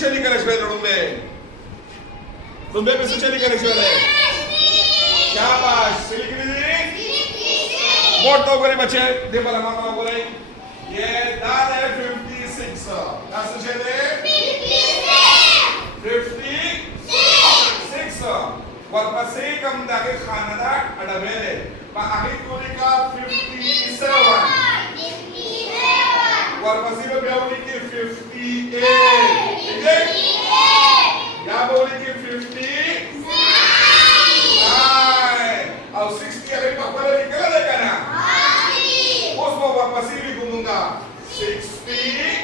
चली करे शवे रुंबे रुंबे में चली करे शवे शाबाश सिलिकली बोट तो करे बच्चे दे बला मामा बोले ये दाल है 56 कैसे चले 56 वापसी कम दागे खाना दा अडवेले पा आगे कोली का 57 वापसी में ब्यावली की 58 ठीक है या बोली की 59 और 60 अभी पापा ने निकला देखा ना उसको वापसी भी घूमूंगा 61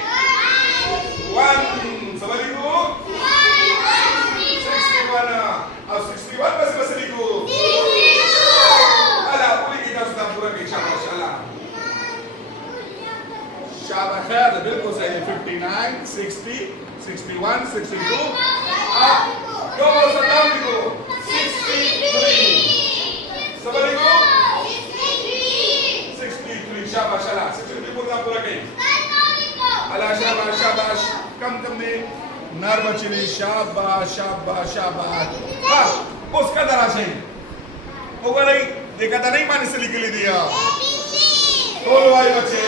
समझ लो 61 और 61 बस लिखो अल्लाह पूरी की तरफ से पूरा की शाबाश शाबाश खैर बिल्कुल सही 59 60 61 62 अब दो सलाम लिखो 63 समझ लो 63 शाबाश अल्लाह 63 पूरा की अल्लाह शाबाश शाबाश कम में नर बचली शाबाश शाबाश शाबाश हां उसका दरा सही होगा नहीं देखा था नहीं माने से लिख ली दिया बोल भाई बच्चे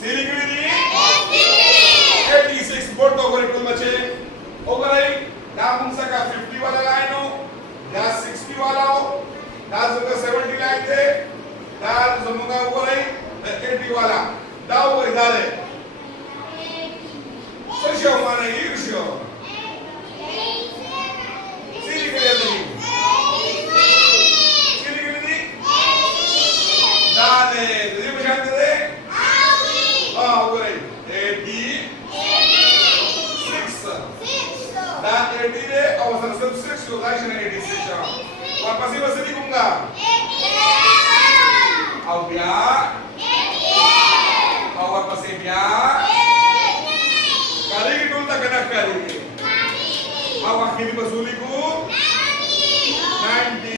सी लिख ली दी 86 बोल तो करे तुम बच्चे होगा नहीं नाम उनसा का 50 वाला लाइन हो या 60 वाला हो ना जो 70 लाइन थे ना जो मुंगा होगा नहीं 80 वाला दाव को इधर है सच्चा माने ये विषय सीधी कर दी सीधी कर दी दाने ये बजाते थे हाँ हो गई 86 दान 80 दे और सब 6 होगा इसने 86 वापस ही बस लिखूंगा अब क्या और वापस ही क्या करेगी टूल तक कनेक्ट करेगी अब आखिरी बसूली को 90